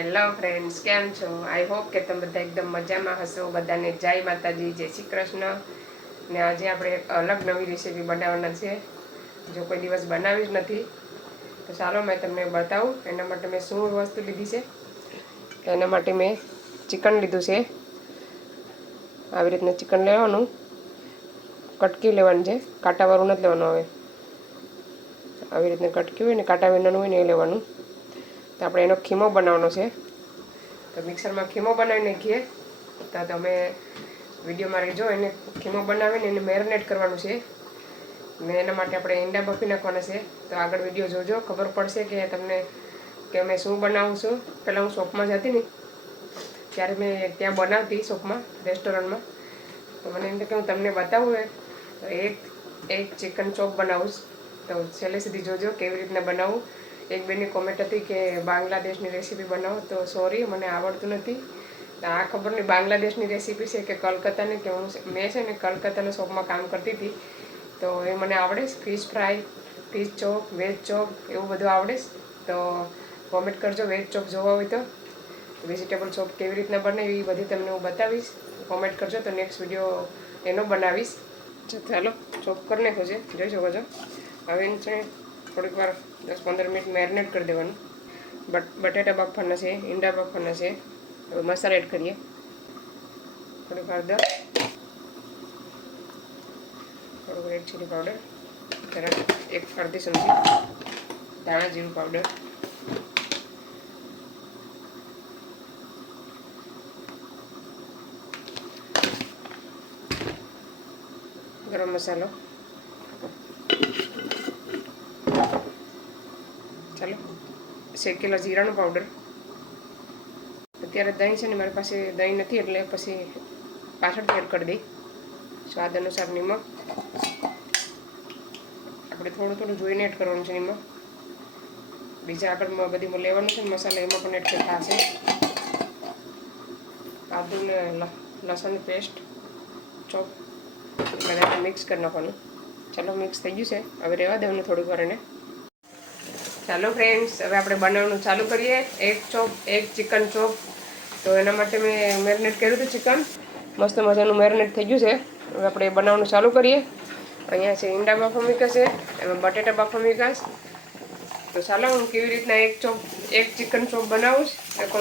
Hello friends, કેમ છો? I hope કે તમે બધા એકદમ મજામાં હશો. બધાને જય માતાજી, જય શ્રી કૃષ્ણ. ને આજે આપણે એક અલગ નવી રેસીપી બનાવવાના છે. જો કોઈ દિવસ બનાવી જ નથી તો ચાલો મેં તમને બતાવું. એના માટે મેં શું વસ્તુ લીધી છે. એના માટે મેં ચિકન લીધું છે. આવી રીતના ચિકન લેવાનું, કટકી લેવાની છે, કાંટાવાળું નથી લેવાનું. હવે આવી રીતના કટકી હોય ને કાંટા વિનાનું હોય ને એ લેવાનું. તો આપણે એનો ખીમો બનાવવાનો છે. તો મિક્સરમાં ખીમો બનાવી નાખીએ. તો તમે વિડીયોમાં રહેજો. એને ખીમો બનાવીને એને મેરિનેટ કરવાનું છે. ને એના માટે આપણે ઈંડા બફી નાખવાના છે. તો આગળ વિડીયો જોજો, ખબર પડશે કે તમને કે અમે શું બનાવું છું. પહેલાં હું શોપમાં જતી ને ત્યારે મેં ત્યાં બનાવતી, શોપમાં, રેસ્ટોરન્ટમાં. તો મને એમ કે હું તમને બતાવું તો એક ચિકન ચોપ બનાવું. તો છેલ્લે સુધી જોજો કેવી રીતના બનાવું. એક બેની કોમેન્ટ હતી કે બાંગ્લાદેશની રેસીપી બનાવો. તો સોરી, મને આવડતું નથી. આ ખબર નહીં બાંગ્લાદેશની રેસીપી છે કે કલકત્તાની, કે મેં છે ને કલકત્તાના શોપમાં કામ કરતી હતી. તો એ મને આવડે. Fish fry, fish chop, veg chop એવું બધું આવડે. તો કોમેન્ટ કરજો વેજ ચોપ જોવા હોય તો. વેજીટેબલ ચોપ કેવી રીતના બને એ બધી તમને હું બતાવીશ. કોમેન્ટ કરજો તો નેક્સ્ટ વિડીયો એનો બનાવીશ. ચાલો ચોપ કરી નાખો છે, જોઈ શકો છો. હવે છે થોડીક વાર 10-15 મિનિટ મેરિનેટ કરી દેવાનું. બટેટા બાફવાના છે, ઈંડા બાફવાના છે. હવે મસાલા એડ કરીએ. થોડીક હળદર, થોડુંક રેડ ચીલી પાવડર, જરાક અડધી ચમચી ધાણા જીરું પાવડર, ગરમ મસાલો. ચાલો શેકેલા જીરાનો પાવડર. અત્યારે દહીં છે ને મારી પાસે દહીં નથી, એટલે પછી પાછળથી એડ કરી દઈ. સ્વાદ અનુસાર નિમક. આપણે થોડું જોઈને એડ કરવાનું છે નિમક. બીજા આગળ બધી લેવાનું છે ને મસાલા, એમાં પણ એડ થશે. આદુ ને લસણની પેસ્ટ ચોપ બધાને મિક્સ કરી નાખવાનું. ચાલો મિક્સ થઈ ગયું છે. હવે રહેવા દેવાનું થોડીક વાર એને. ચાલો ફ્રેન્ડ્સ, હવે આપણે બનાવવાનું ચાલુ કરીએ. એક ચિકન ચોપ. તો એના માટે મેં મેરિનેટ કર્યું હતું ચિકન. મસ્ત મજાનું મેરિનેટ થઈ ગયું છે. હવે આપણે બનાવવાનું ચાલુ કરીએ. અહીંયા છે ઈંડા બાફવા મૂક્યા છે, એમાં બટેટા બાફવા મૂક્યા છે. તો ચાલો હું કેવી રીતના એક ચિકન ચોપ બનાવું તો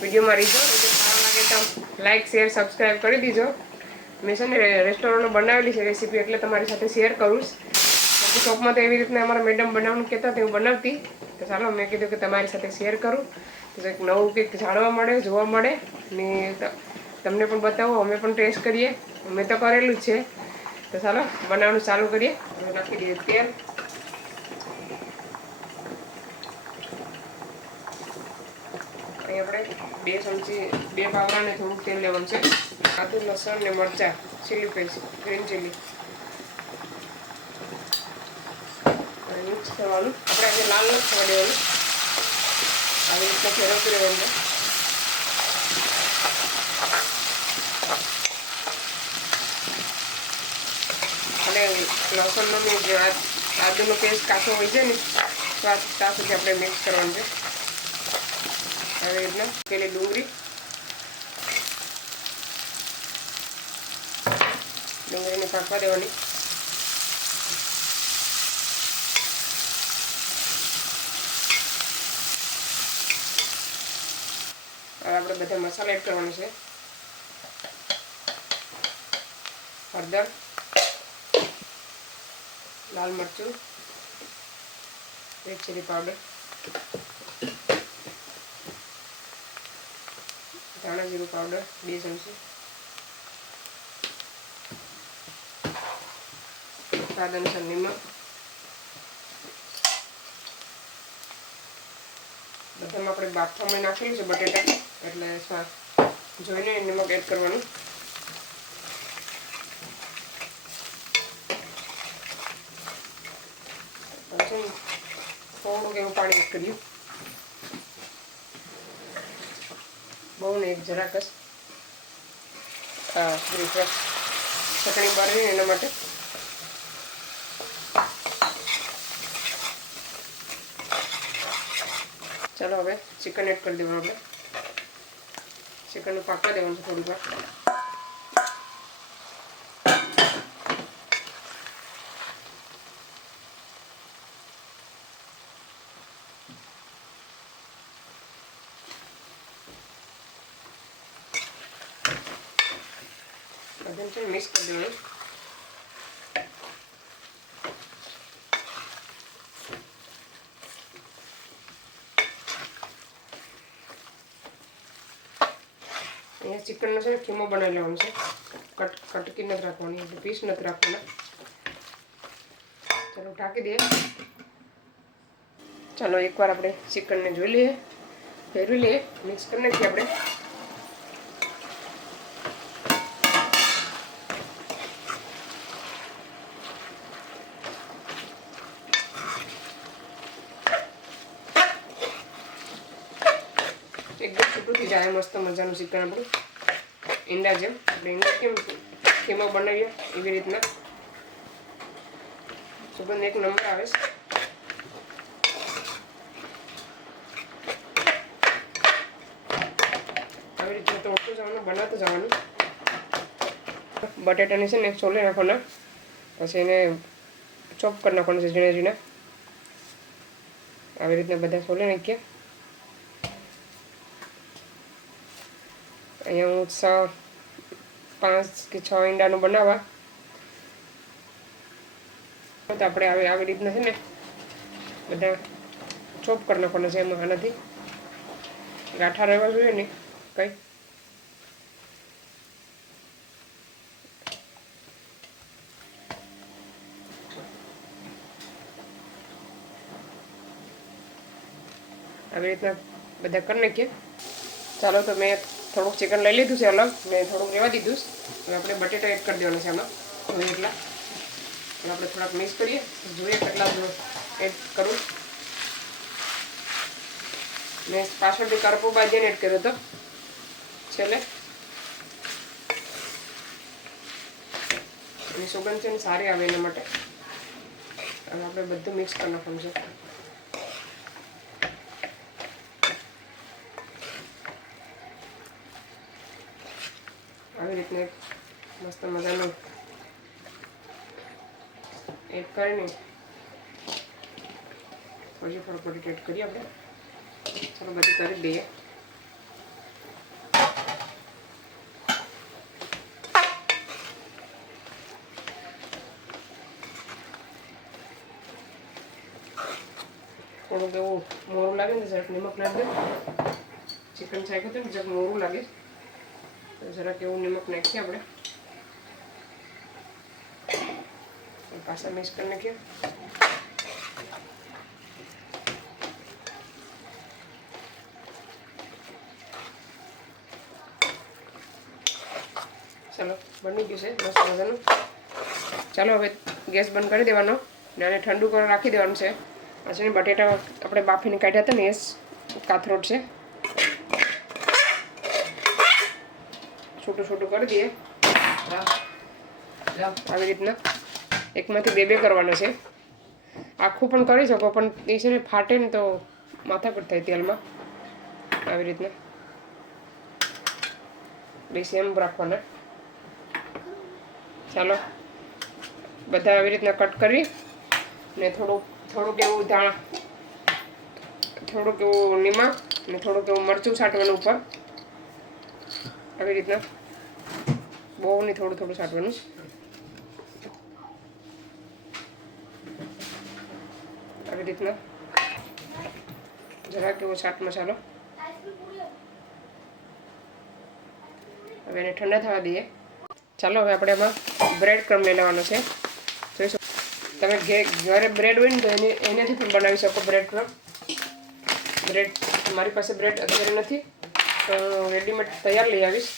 વિડીયોમાં રીજો. સારો લાગે તો લાઈક, શેર, સબસ્ક્રાઈબ કરી દીજો. મેં છે ને રેસ્ટોરન્ટમાં બનાવેલી છે રેસીપી, એટલે તમારી સાથે શેર કરું. પછી ચોપમાં તો એવી રીતના અમારા મેડમ બનાવવાનું કહેતા હતા, હું બનાવતી. તો ચાલો મેં કીધું કે તમારી સાથે શેર કરું. તો એક નવું કંઈક જાણવા મળે, જોવા મળે ને તમને પણ બતાવો. અમે પણ ટેસ્ટ કરીએ. મેં તો કરેલું જ છે. તો ચાલો બનાવવાનું ચાલુ કરીએ. નાખી દઈએ તેલ. અહીં આપણે 2 ચમચી 2 પાવડાને થોડુંક તેલ લેવાનું છે. આદુ, લસણ ને મરચાં, chilli paste, green chilli mix કરવાનું. આપણે આજે લાલ નથી થવા દેવાનું. આવી રીતના ફેરવતું રહેવાનું. અને લસણનો જે આદુનો પેસ્ટ કાચો હોય છે ને ત્યાં સુધી આપણે મિક્સ કરવાનું છે. આવી રીતના પેલી ડુંગળીને પાકવા દેવાની. હવે આપણે બધા મસાલા એડ કરવાનો છે. હળદર, લાલ મરચું, રેડ ચીલી પાવડર, ધાણા જીરું પાવડર 2 ચમચી, સ્વાદ અનુસાર નિમક. બધામાં આપણે બાફવામાં નાખેલું છે બટેટા, એટલે જોઈને નિમક એડ કરવાનું. થોડુંક એવું પાણી એડ કર્યું, બહુ ને એક જરાક જ. ચટણી બાળવી એના માટે. चलो हमें चिकन एड कर देव। ચિકનનું પાકવા દેવાનું છે થોડી વાર. બધાને મિક્સ કરી દેવાનું. અહીંયા ચિકનનો છે ખીમો બનાવી લેવાનો છે. કટકી નથી રાખવાની, એટલે પીસ નથી રાખવાના. ચાલો ઢાંકી દઈએ. ચાલો એકવાર આપણે ચિકનને જોઈ લઈએ, ફેરવી લઈએ, મિક્સ કરી નાખીએ આપણે. એકદમ છૂટું થઈ જાય મસ્ત મજાનું ચિકન આપણું, ઈંડા જેમ. આપણે ઈંડા કેમ ખીમો બનાવીએ એવી રીતના સુગંધ એક નંબર આવે છે. આવી રીતે તોડતું જવાનું, બનાવતું જવાનું. બટેટાને છે ને છોલી નાખવાના, પછી એને ચોપ કરી નાખવાનું છે ઝીણા ઝીણા. આવી રીતના બધા છોલી નાખીએ. અહીંયા હું 5 કે 6 ઈંડાનું બનાવવા, તો આપણે આવી રીતના છે ને બધા ચોપ કરી નાખવાના છે. એમાં આનાથી ગાંઠા રહેવા જોઈએ ને કંઈ. આવી રીતના બધા કરી નાખીએ. ચાલો તો મેં થોડુંક ચિકન લઈ લીધું છે અલગ, મેં થોડુંક રહેવા દીધું. હવે આપણે બટેટા એડ કરી દેવાના છે આમાં, જોઈએ એટલા. આપણે થોડાક મિક્સ કરીએ, જોઈએ કેટલા એડ કરું. મેં પાછળથી કરપો ભાજીને એડ કર્યો હતો છેલ્લે. એની સુગંધ છે ને સારી આવે એના માટે. હવે આપણે બધું મિક્સ કરી નાખવાનું છે. આવી રીતના મસ્ત મજાનું એડ કરીને થોડી ફટફટ એડ કરીએ આપણે. ચાલો બધું કરી દઈએ. થોડુંક એવું મોરું લાગે ને જરાક નિમક નાખી દે. ચિકન શાક હતું ને જરાક મોરું લાગે, તો જરાક એવું નિમક નાખીએ આપણે. પાછા મિક્સ કરી નાખીએ. ચાલો બની ગયું છે મસ્ત મજાનું. ચાલો હવે ગેસ બંધ કરી દેવાનો ને આને ઠંડુ કરવા રાખી દેવાનું છે. પછી બટેટા આપણે બાફીને કાઢ્યા હતા ને એ કાથરોટ છે, છોટું છોટું કરી દઈએ આવી રીતના. એકમાંથી બે કરવાનો છે. આખું પણ કરી શકો, પણ એ છે ને ફાટે ને તો માથાકૂટ થાય તેલમાં. આવી રીતના બે સેમ રાખવાના. ચાલો બધા આવી રીતના કટ કરી ને થોડુંક એવું થોડુંક એવું નિમક ને થોડુંક એવું મરચું છાંટવાનું ઉપર. આવી રીતના બહુ નહીં, થોડું થોડું છાંટવાનું. આવી રીતના જરાક એવો ચાટ મસાલો. હવે એને ઠંડા થવા દઈએ. ચાલો હવે આપણે એમાં બ્રેડ ક્રમ લઈ લેવાનો છે. જોઈશો તમે ઘરે બ્રેડ હોય ને તો એનાથી પણ બનાવી શકો બ્રેડ ક્રમ. મારી પાસે બ્રેડ અત્યારે નથી, તો રેડીમેડ તૈયાર લઈ આવીશ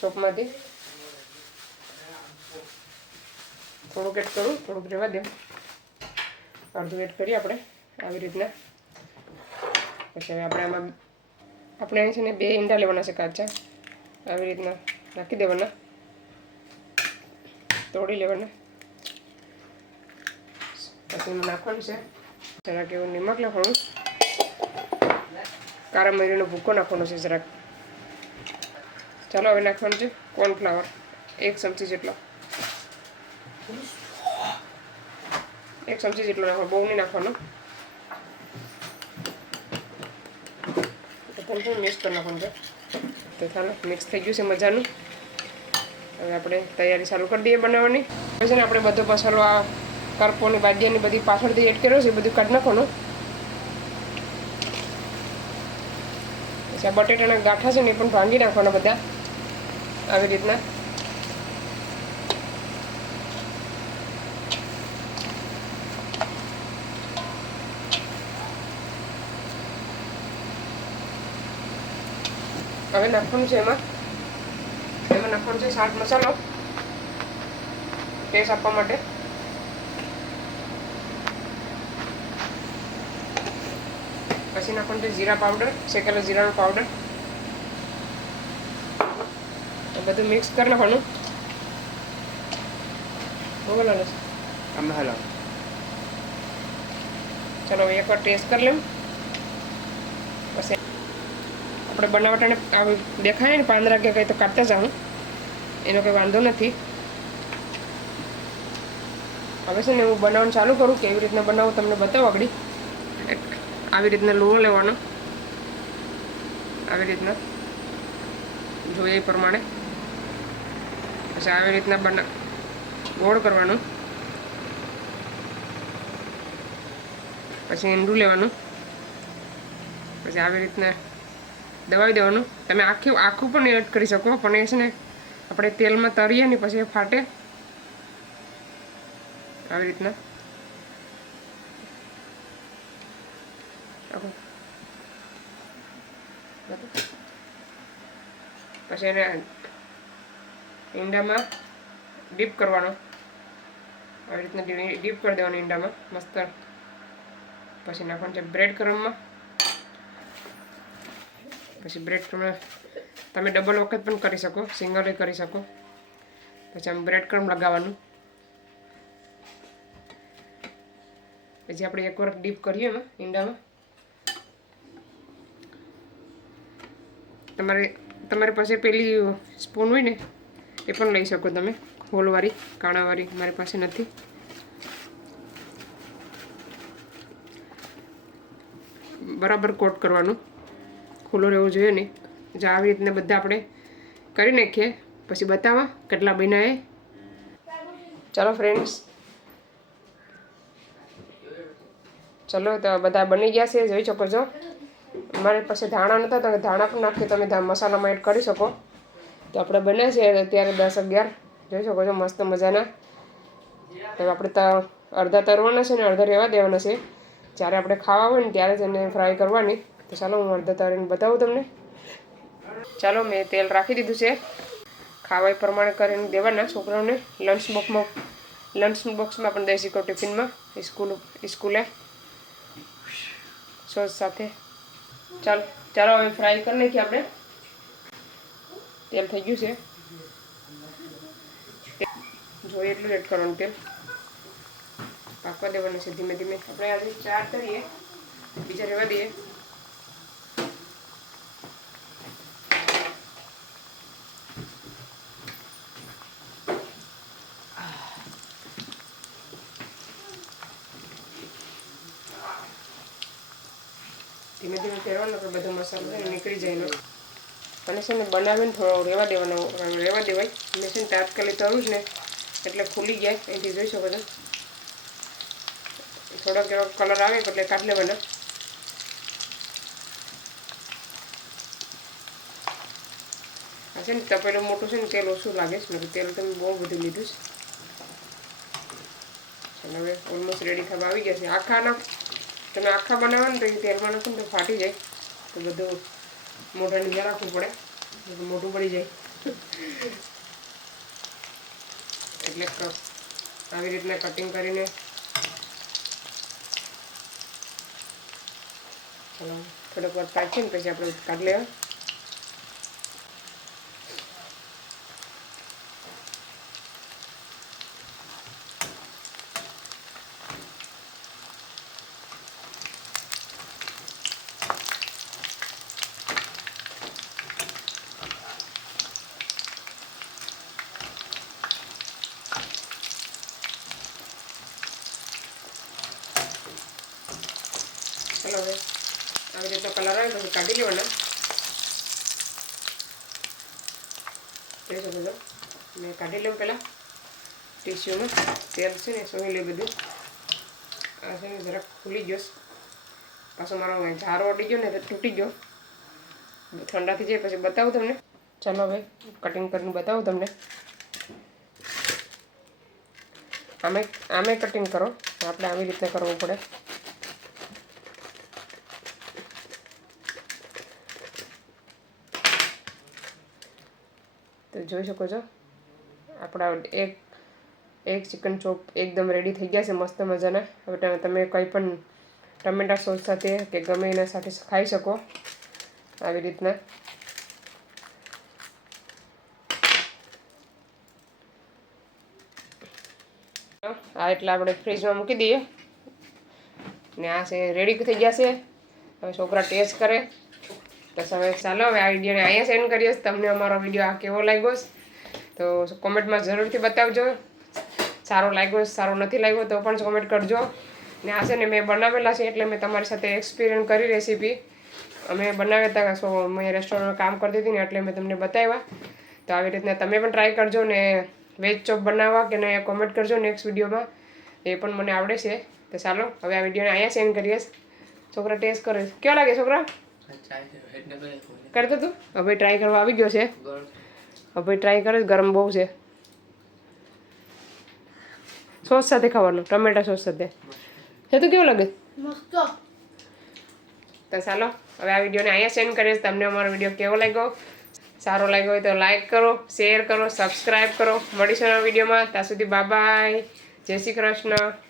શોપમાંથી. થોડુંક એડ કરું, થોડુંક રહેવા દે, અડધું એડ કરીએ આપણે આવી રીતના. પછી હવે આપણે આમાં અહીં છે ને 2 ઈંડા લેવાના છે કાચા. આવી રીતના નાખી દેવાના, તોડી લેવાના. પછી એમાં નાખવાનું છે જરાક એવું નિમક નાખવાનું, કાળા મરીનો ભૂકો નાખવાનો છે જરાક. ચાલો હવે નાખવાનું છે કોર્નફ્લાવર 1 ચમચી જેટલો. 1 ચમચી જેટલો નાખવાનો, બહુ નહીં નાખવાનો. થોડું મિક્સ કરી નાખવાનું છે. તો ચાલો મિક્સ થઈ ગયું છે મજાનું. હવે આપણે તૈયારી ચાલુ કરી દઈએ બનાવવાની. હવે છે ને આપણે બધો મસાલો આ કરપોની બાદિયાની બધી પાછળથી એડ કર્યો છે, બધું કાઢી નાખવાનું. પછી આ બટેટાના ગાંઠા છે ને એ પણ ભાંગી નાખવાના બધા આવી રીતના. હવે નાખવાનું છે એમાં નાખવાનું છે ચાટ મસાલો ટેસ્ટ આપવા માટે. પછી નાખવાનું છે જીરા પાવડર, શેકેલો જીરાનો પાવડર. બધું મિક્સ કરી નાખવાનું. બોલો ચાલો હવે એકવાર ટેસ્ટ કરી લઉં. પછી આપણે બનાવટાને આવી દેખાય ને પાંદડા કે કંઈ તો કાઢતા જાઉં, એનો કંઈ વાંધો નથી. હવે છે ને હું બનાવવાનું ચાલુ કરું, કેવી રીતના બનાવું તમને બતાવો આગળ. આવી રીતના લોહો લેવાનો, આવી રીતના જોઈએ એ પ્રમાણે. પછી આવી રીતના ગોળ કરવાનું. પછી ઈંડું લેવાનું. પછી આવી રીતના દબાવી દેવાનું. તમે આખું પણ એડ કરી શકો, પણ એ છે ને આપણે તેલમાં તળીએ ને પછી એ ફાટે. આવી રીતના પછી એને ઈંડામાં ડીપ કરવાનો. આવી રીતના ડીપ કરી દેવાનું ઈંડામાં મસ્ત. પછી નાખવાનું છે બ્રેડ ક્રમમાં. પછી બ્રેડ ક્રમ તમે ડબલ વખત પણ કરી શકો, સિંગલ કરી શકો. પછી આમ બ્રેડ ક્રમ લગાવવાનું. પછી આપણે એકવાર ડીપ કરીએ એમાં ઈંડામાં. તમારી પાસે પેલી સ્પૂન હોય ને એ પણ લઈ શકો તમે, હોલવાળી, કાણાવાળી. મારી પાસે નથી. બરાબર કોટ કરવાનું, ખુલ્લો રહેવું જોઈએ ને. જો આવી રીતના બધા આપણે કરી નાખીએ પછી બતાવવા કેટલા બન્યા એ. ચાલો ફ્રેન્ડ્સ, ચલો તો બધા બની ગયા છે, જોઈ શકો છો. મારી પાસે ધાણા નહોતા તો ધાણા પણ નાખી તમે મસાલામાં એડ કરી શકો. તો આપણે બન્યા છે અત્યારે 10-11, જોઈ શકો છો મસ્ત મજાના. તો આપણે તો અડધા તરવાના છે ને અડધા રહેવા દેવાના છે. જ્યારે આપણે ખાવા હોય ને ત્યારે જ એને ફ્રાય કરવાની. તો ચાલો હું અડધા તરીને બતાવું તમને. ચાલો મેં તેલ રાખી દીધું છે. ખાવા એ પ્રમાણે કરીને દેવાના છોકરાઓને. લંચ બોક્સમાં પણ દઈ શકો, ટિફિનમાં સ્કૂલે સોસ સાથે. ચાલો હવે ફ્રાય કરી નાખીએ આપણે. તેલ થઈ ગયું છે, જોઈએ એટલું એડ કરવાનું તેલ. પાકવા દેવાનું છે ધીમે ધીમે. આપણે આજે 4 કરીએ, બીજા રહેવા દઈએ. ધીમે ધીમે ફેરવાનો તો બધો મસાલો છે નીકળી જાય એનો. અને છે ને બનાવીને થોડો રહેવા દેવાય. મેં છે ને તાત્કાલિક તળું જ ને એટલે ખુલી જાય. અહીંથી જોઈ શકો છો થોડોક એવો કલર આવે એટલે કાઢી લેવાના. આ છે ને તપેલું મોટું છે ને તેલ ઓછું લાગે છે, તેલ તમે બહુ બધું લીધું છે. ચાલો હવે ઓલમોસ્ટ રેડી થવા આવી ગયા છે. તમે આખા બનાવો ને તો એ તેલમાં નાખો ને તો ફાટી જાય. તો બધું મોઢા નીચે રાખવું પડે, મોઢું પડી જાય. એટલે આવી રીતના કટિંગ કરીને થોડોક વાર પાછી ને પછી આપણે કાઢી લેવા. મસ્ત કલર આવે પછી કાઢી લેવાના. જોઈ શકો છો મેં કાઢી લઉં પહેલાં ટીશ્યુમાં. તેલ છે ને સોઈ લે બધું. આ છે ને જરાક ખુલી ગયો. પાછો મારો ઝારો અડી ગયો ને તો તૂટી ગયો. ઠંડા થઈ જાય પછી બતાવું તમને. ચાલો હવે કટિંગ કરીને બતાવું તમને. આમે કટિંગ કરો. આપણે આવી રીતના કરવું પડે. તો જોઈ શકો છો આપણા એક ચિકન ચોપ એકદમ રેડી થઈ ગયા છે મસ્ત મજાના. હવે તમે કંઈ પણ ટમેટા સોસ સાથે કે ગમે એના સાથે ખાઈ શકો આવી રીતના. આ એટલા આપણે ફ્રીજમાં મૂકી દઈએ ને આ છે રેડી થઈ ગયા છે. હવે છોકરા ટેસ્ટ કરે તો હવે ચાલો હવે આ વિડીયોને અહીંયા સેન્ડ કરીએ. તમને અમારો વિડીયો આ કેવો લાગ્યો તો કોમેન્ટમાં જરૂરથી બતાવજો. સારો લાગ્યો સારો નથી લાગ્યો તો પણ કોમેન્ટ કરજો. ને આ છે ને મેં બનાવેલા છે એટલે મેં તમારી સાથે એક્સપિરિયન્સ કરી રેસીપી. અમે બનાવ્યા હતા મેં રેસ્ટોરન્ટમાં કામ કરતી હતી ને એટલે મેં તમને બતાવ્યા. તો આવી રીતના તમે પણ ટ્રાય કરજો ને વેજ ચોપ બનાવવા કે નહીં કોમેન્ટ કરજો નેક્સ્ટ વિડીયોમાં. એ પણ મને આવડે છે. તો ચાલો હવે આ વિડીયોને અહીંયા સેન્ડ કરીએ. છોકરા ટેસ્ટ કરે કેવો લાગે છોકરા કરતો તું? હવે ટ્રાય કરવા આવી ગયો છે. હવે ટ્રાય કરે ગરમ બહુ છે. સોસ સાથે ખાવાનું ટમેટા સોસ સાથે. હે તો કેવું લાગે? તો ચાલો હવે આ વિડીયોને અહીંયા સેન્ડ કરીએ. તમને અમારો વિડીયો કેવો લાગ્યો? સારો લાગ્યો હોય તો લાઈક કરો, શેર કરો, સબસ્ક્રાઈબ કરો. મળીશું આ વિડીયોમાં. ત્યાં સુધી બાય બાય. જય શ્રી કૃષ્ણ.